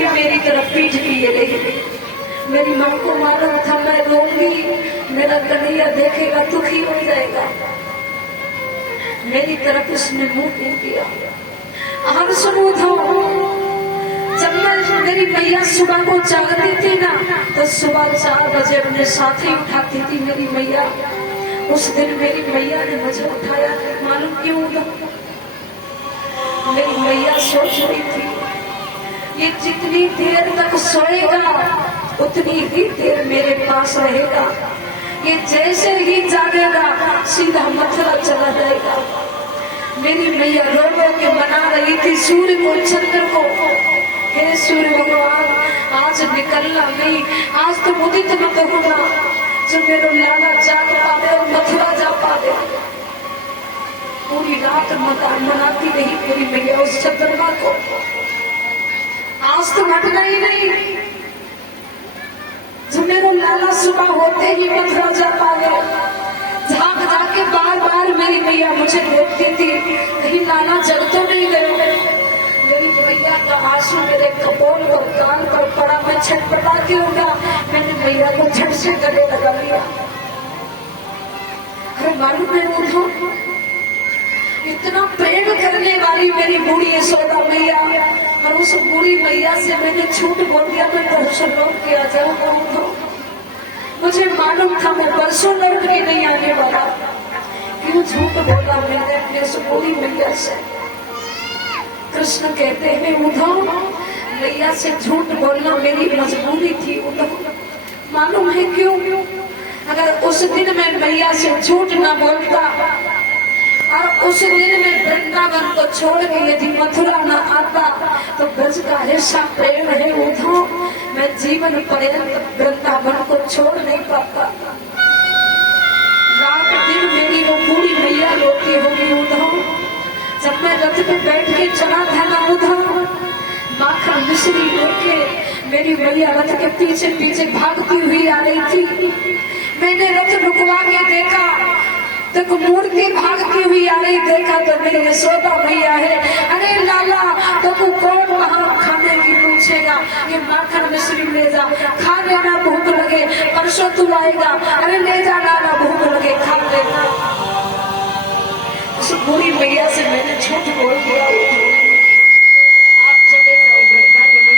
आके मेरी तरफ पीठ किए रही। मेरी माँ को मालूम था मैं रोऊंगी, मेरा कन्हैया देखेगा दुखी हो जाएगा। मेरी तरफ उसने मुंह नहीं किया। और सुनो तो जब मैं मेरी मैया सुबह को जागती थी ना, तो सुबह 4 बजे अपने साथ ही उठाती थी मेरी मैया। उस दिन मेरी मैया ने मुझे उठाया, मालूम क्यों? मेरी मैया सोच रही थी ये जितनी देर तक सोएगा उतनी ही देर मेरे पास रहेगा, ये जैसे ही जागेगा सीधा मथुरा चला जाएगा। मेरी मैया रो रो के मना रही थी सूर्य को, चंद्र को, हे सूर्य भगवान आज निकलना नहीं, आज तो उदित मत होना, जो मेरा लाला जाग पावे और मथुरा जा पावे। पूरी रात मनाती रही मेरी मैया उस चंद्रमा को, आज तो हटना ही नहीं, जो मेरा लाला सुबह होते ही मथुरा जा पावे। झाँक झाँक के बार बार मेरी मैया मुझे देखती थी, कहीं लाला जग तो नहीं गए। मेरी मैया का आंसू मेरे कपोल और कान पर पड़ा, मैं छटपटा के उठा, मैंने मैया को झट से गले लगा लिया। अरे मालूम है उठो, इतना प्रेम करने वाली मेरी बूढ़ी यशोदा मैया, और उस बूढ़ी मैया से मैंने झूठ बोल दिया मैं परसों लौट के आ जाऊंगा। मुझे मालूम था मैं परसों लौट के नहीं आने वाला, क्यों झूठ बोला मैंने अपने उस बूढ़ी मैया से। कृष्ण कहते हैं उद्धव, मैया से झूठ बोलना मेरी मजबूरी थी उद्धव। मालूम है क्यों? अगर उस दिन मैं मैया से झूठ न बोलता और उस दिन में वृंदावन को छोड़ के यदि मथुरा न आता, तो ब्रज का हिस्सा प्रेम है उद्धव, मैं जीवन पर्यंत वृंदावन को छोड़ नहीं पाता। रात दिन मेरी वो बूढ़ी मैया रोती होगी उद्धव। जब मैं रथ पे बैठ के चला था ना उद्धव, माखन मिश्री लेके मेरी मैया रथ के पीछे पीछे भागती हुई आ रही थी। मैंने रथ रुकवा के देखा तो मूर्ति भागती हुई आ रही, देखा तो मेरी यशोदा मैया है। अरे लाला तो तू कौन वहाँ खाने की पूछेगा, ये माखन मिश्री ले जा, खा लेना, भूख लगे परसों तू आएगा। अरे ले जा लाला, भूख लगे खा लेना। उस बुरी मैया से मैंने झूठ बोल दिया, आप चले जाओ वृंदावन।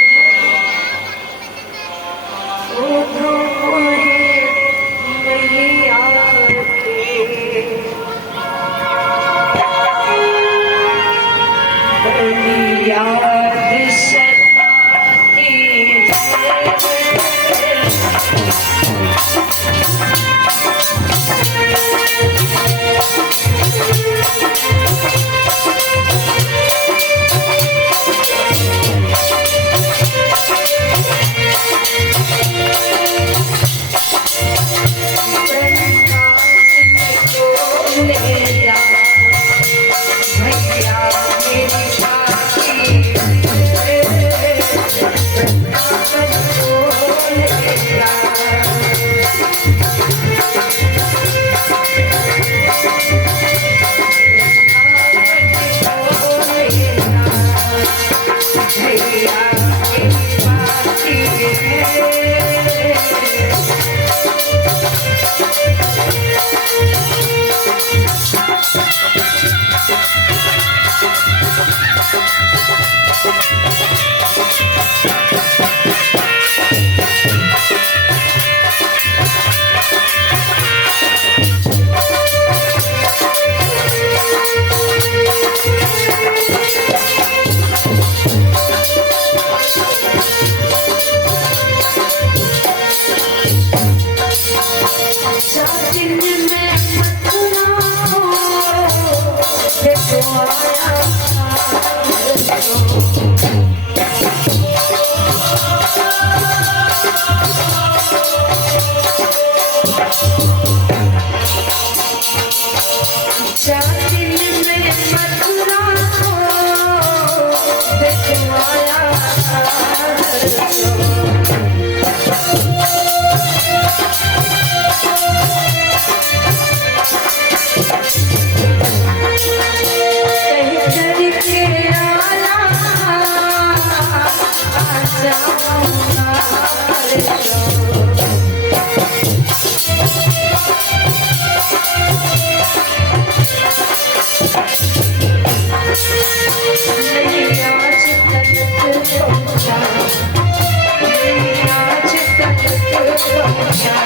जाऊंगा नहीं आज तक पहुंचा, नहीं आज तक पहुंचा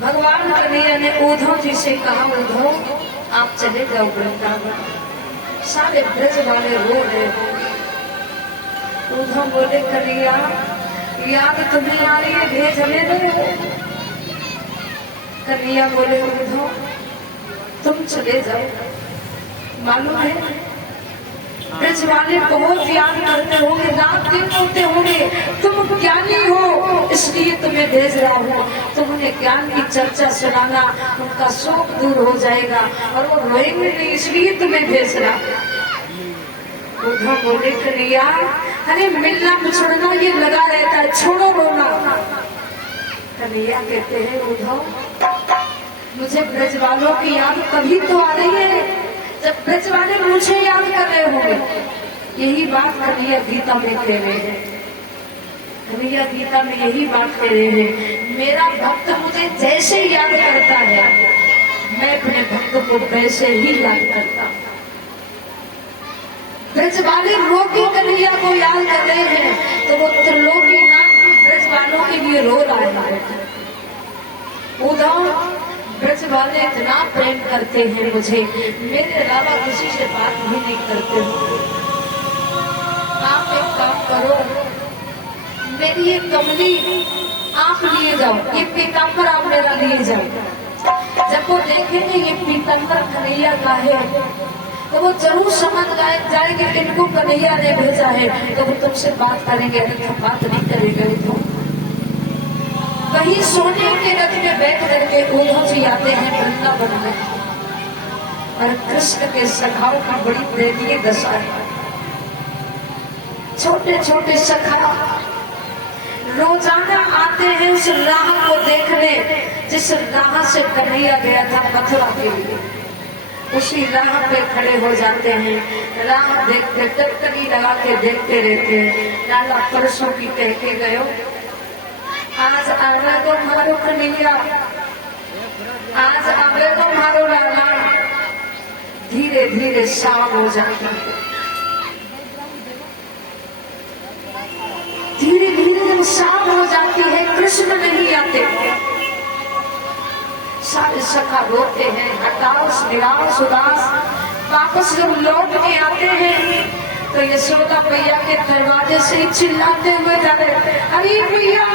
भगवान कन्हैया ने उद्धव जी से कहा, उद्धव आप चले जाओ वृंदावन। सारे ब्रज वाले रो रहे हो। उद्धव बोले, कन्हैया याद तुम्हें आ रही है, भेज हमें दो। कन्हैया बोले, उद्धव तुम चले जाओ। मालूम है ब्रज वाले बहुत याद करते होंगे, रात दिन होते होंगे, तुम ज्ञानी हो इसलिए तुम्हें भेज रहा हूँ। तुम उन्हें ज्ञान की चर्चा सुनाना, उनका शोक दूर हो जाएगा और वो रोएंगे नहीं, इसलिए तुम्हें भेज रहा। उधर बोले कन्हैया, अरे मिलना छोड़ना ये लगा रहता है, छोड़ो रोना। कन्हैया कहते हैं उद्धव, मुझे ब्रज वालों की याद कभी तो आ रही है जब ब्रज वाले मुझे याद कर रहे होंगे। यही बात कन्हैया गीता में कह रहे हैं। कन्हैया गीता में यही बात कह रहे हैं, मेरा भक्त मुझे जैसे याद करता है मैं अपने भक्त को वैसे ही याद करता हूँ। ब्रज वाले रोगी कन्हैया को याद कर रहे हैं तो वो त्रिलोकी नाथ ब्रज वालों के लिए रो रहा है। उद्धव, ब्रज वाले इतना प्रेम करते हैं मुझे, मेरे अलावा किसी से बात भी नहीं करते हो। आप एक काम करो, मेरी ये कमली आप लिए जाओ, ये पीताम्बर आप मेरा लिए जाओ। जब वो देखेंगे ये पीताम्बर कन्हैया का है तो वो जरूर समझ जाएंगे इनको कन्हैया ने भेजा है, तो वो तुमसे बात करेंगे, अगर बात नहीं करेंगे तो। वही सोने के रथ में बैठ करके उद्धव जी आते हैं वृंदावन में, और कृष्ण के सखाओं की बड़ी दयनीय दशा है। छोटे छोटे सखा रोजाना आते हैं उस राह को देखने जिस राह से कन्हैया गया था मथुरा के लिए। उसी राह पे खड़े हो जाते हैं, राह देखते टकटकी लगा के देखते रहते हैं। लाला परसों की कह के गयो, आज आवे तो मारो कन्हैया, आज आवे तो मारो लाला। धीरे धीरे शाम हो जाती है, धीरे धीरे जब शाम हो जाती है कृष्ण नहीं आते। सारे सखा रोते हैं, हताश निराश उदास। वापस जब लौट के आते हैं तो यशोदा मैया के दरवाजे से ही चिल्लाते हुए जा रहे, अरे भैया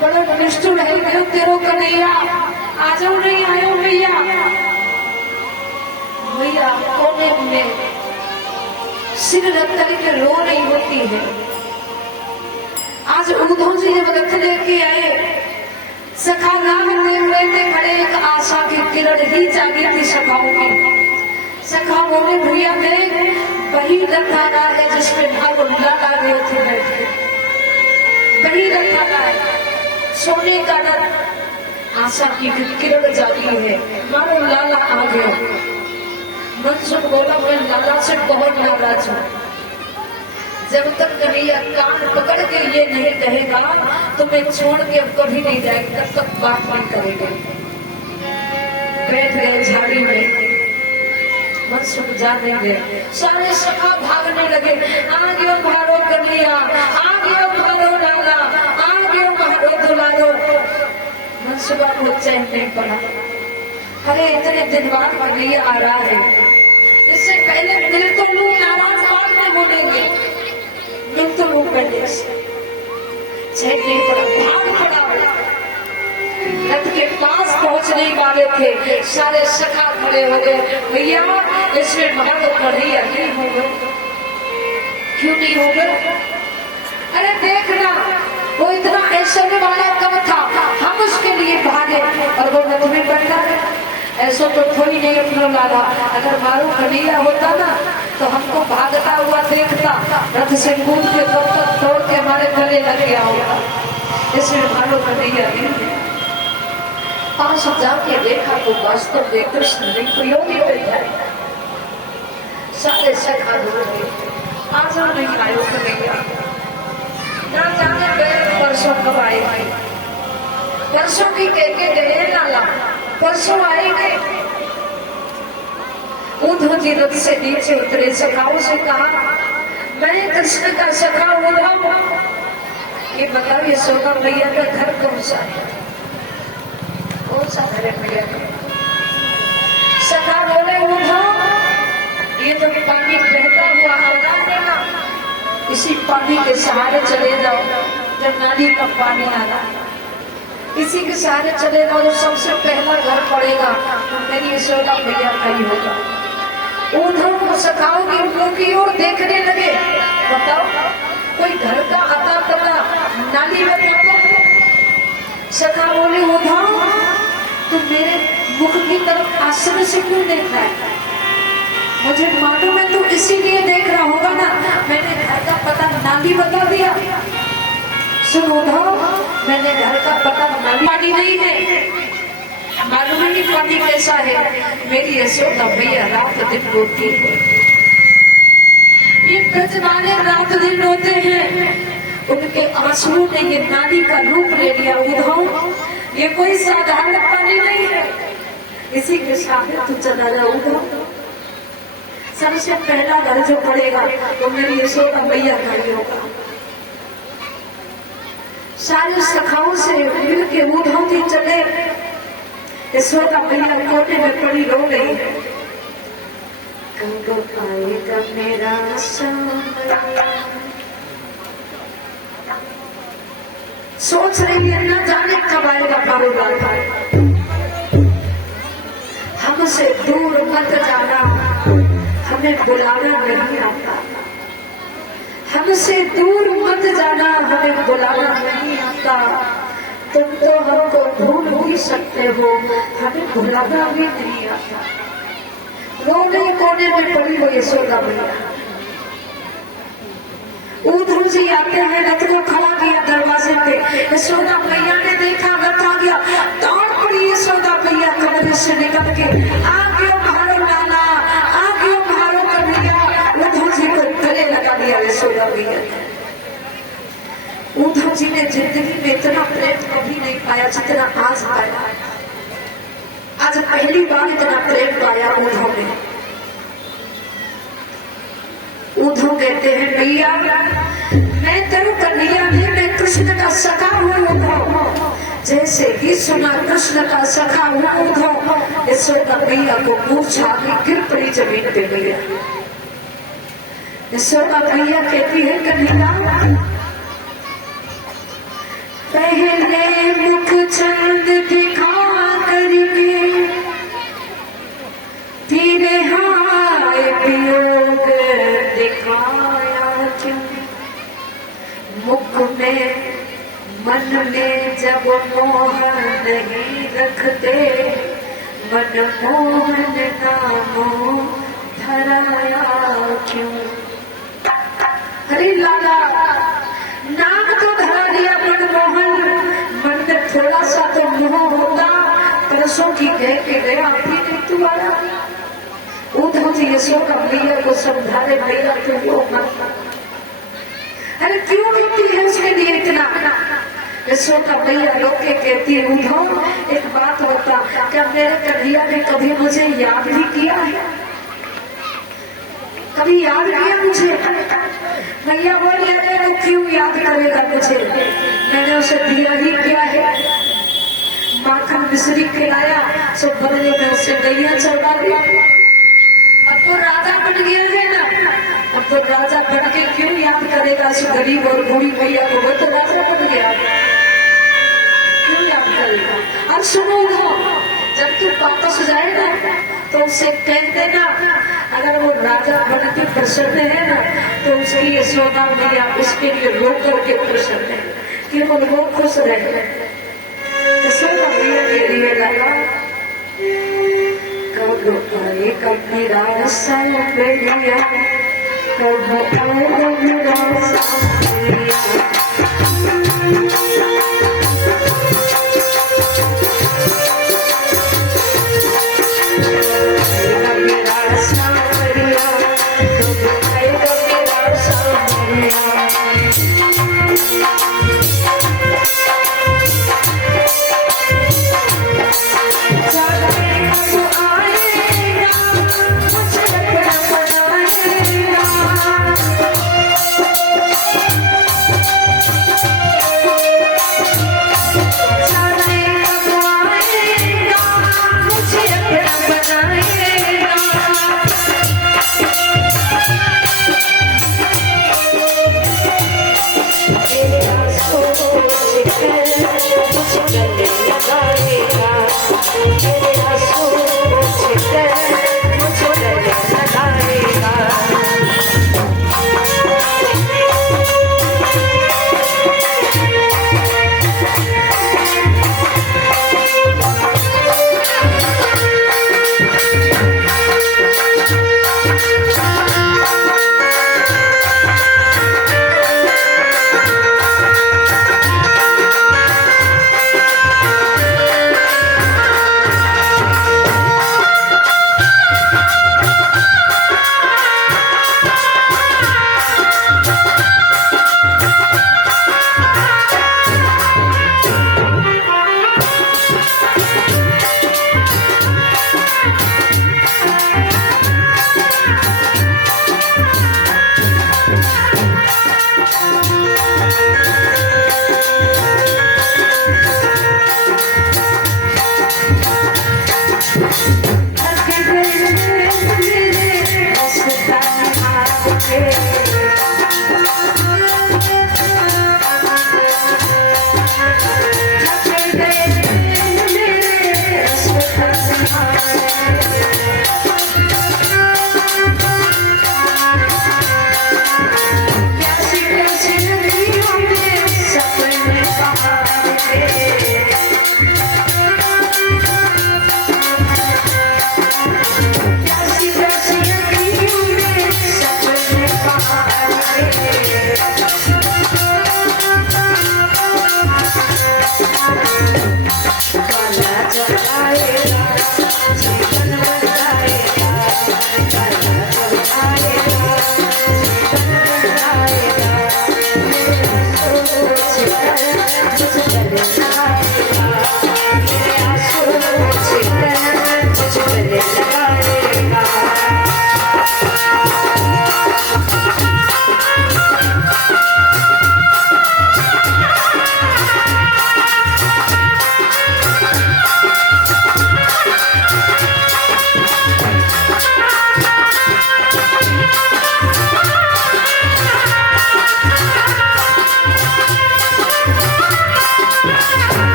बड़े निष्ठुर है गयो तेरो कन्हैया, आ जाओ नहीं आयो भैया। भैया कोने में सिर रख करके रो रही होती है। आज उद्धव जी जब रथ लेके आए, सखा नाम लेते खड़े, एक आशा की किरण ही जागी थी सखाओं में। सखा बोले भैया देख वही रथ आ रहा है जिसमें भागुल्ला लागे थे बैठे, वही रथ आ रहा है, सोने का रथ। आशा की किरण जागी है, मानो लाला आ गया। मनसुख बोला मैं लाला से बहुत नाराज हूँ, जब तक कन्हैया कान पकड़ के ये नहीं कहेगा तो मैं छोड़ के अब कभी नहीं जाएगा, तब तक बात नहीं करेगा। बैठ गए झाड़ी में, मनसुख जाने गए, सारे सखा भागने लगे, आ गयो मारो कन्हैया, आ गयो मारो लाला, आ गयो मारो दुलारो। मनसुख को चैन नहीं पड़ा, अरे इतने दिन बाद कन्हैया आ रहा है, इससे पहले दिल तो लोग नाराज बाद में बोलेंगे, मिल तो लोग पहले से चैन नहीं पड़ा, भाग पड़ा। रथ के पास पहुंचने वाले थे, सारे सखा खड़े हो गए, भैया इसमें मारो कन्हैया नहीं हो गए। क्यों नहीं हो गए? अरे देखना वो इतना ऐश्वर्य वाला कब था, हम उसके लिए भागे और वो रथ में बैठा है। ऐसा तो थोड़ी नहीं अपना लाला, अगर मारो कन्हैया होता ना तो हमको भागता हुआ देखता, रथ से कूद के तब तोड़ के हमारे गले लग गया होगा। इसमें मारो कन्हैया नहीं। पास जाके देखा तो वास्तव में कृष्ण ने प्रयोगी बैठा, सारे सखा बोले आज नहीं आयो कन्हैया, ना जाने गए परसों कब आएंगे, परसों की कह के गए लाला, परसों आएंगे। उद्धव जी रथ से नीचे उतरे, सखाओं से कहा मैं कृष्ण का सखा उद्धव, ये बताओ यशोदा मैया का घर कौन सा है, कौन सा घर है मैया का? सखा बोले उद्धव ये तो पानी बहता हुआ आगा देना, इसी पानी के सहारे चले जाओ, जब नाली का पानी आ रहा है इसी के सहारे चले जाओ, जो सबसे पहला घर पड़ेगा तो मेरी यशोदा मैया का ही होगा। उद्धव को सखाओ की मुंह की ओर देखने लगे, बताओ कोई घर का आता पता नाली में देखो। सखा बोले उद्धव तुम मेरे मुख की तरफ आश्चर्य से क्यों देख रहा है, मुझे मालूम है तू इसीलिए देख रहा होगा ना पानी बता दिया। सुनो ना, मैंने घर का पता पानी नहीं है, मालूम है कि पानी कैसा है। मेरी यशोदा मैया रात दिन रोती है। ये ब्रज वाले रात दिन रोते हैं, उनके आंसुओं ने ये नानी का रूप ले लिया। उद्धव, ये कोई साधारण पानी नहीं है, इसी के सामने तू चला जा। उद्धव, सबसे पहला घर जो पड़ेगा वो मेरी यशोदा मैया का ही होगा। सारे सखाओं से मिल के उद्धव जी चले। यशोदा मैया कोने में पड़ी रो गई है। कब आएगा मेरा समय, सोच रही है न जाने कब आएगा कारोबार। हमसे दूर मत जाना, हमें बुलाना नहीं आता। हमसे दूर मत जाना, हमें बुलाना नहीं आता। तुम तो हमको भूल भी सकते हो, हमें बुलाना भी नहीं आता। रोने कोने में पड़ी हुई यशोदा मैया। उद्धव जी आते हैं, रथ को खड़ा किया दरवाजे पे। यशोदा मैया ने देखा, रथ आ गया, दौड़ पड़ी यशोदा मैया कमरे से निकल के। आ गयो भारो लाला, आ गयो भारो कन्हैया। उद्धव जी को गले लगा लिया यशोदा मैया। उद्धव जी ने जिंदगी में इतना प्रेम कभी नहीं पाया जितना आज पाया। आज पहली बार इतना प्रेम पाया उद्धव ने। उद्धव कहते हैं, भैया मैं तेरू कन्हैया नहीं, मैं कृष्ण का सखा हूँ उद्धव। जैसे ही सुना कृष्ण का सखा हूँ उद्धव, यशोदा मैया को पूछा कि गिर पड़ी जमीन पे भैया। यशोदा मैया कहती है, कन्हैया पहले मुख चंद दिखा करके फिर हाय वियोग दिखाया क्यों। मुख में मन में जब मोह नहीं रखते, मन मोहन नामो धराया क्यों। हरे लाला, नाम तो धरा दिया मनमोहन, मन में थोड़ा सा तो मोह होता, परसों की कह के गया फिर नहीं तू आया। उद्धव जी यशोदा मैया को समझाने, भैया तू वो मत। अरे क्यों रोती है उसके लिए इतना। यशोदा मैया रोके कहती है, उद्धव एक बात होता, क्या मेरे कन्हैया ने कभी मुझे याद भी किया है? कभी याद किया मुझे? भैया बोले, वो क्यों याद करेगा मुझे, मैंने उसे दिया ही क्या है। माखन मिश्री खिलाया, सो बदले में उसे गैया चढ़ा दिया। अब तो राजा बन गया है ना, अब तो राजा बन के क्यों याद करेगा उस गरीब और बूढ़ी मैया को। वो तो राजा बन गया, क्यों याद करेगा। अब सुनो, जब तू वापस जाएगा तो उसे कह देना, अगर वो राजा बन के प्रसन्न है ना, तो उसकी यशोदा मैया उसके लिए रो करके प्रसन्न है कि वो खुश रहे। यशोदा मैया के लिए लगा, कब आएगा मेरा सावरिया, कब आएगा मेरा सावरिया।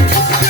है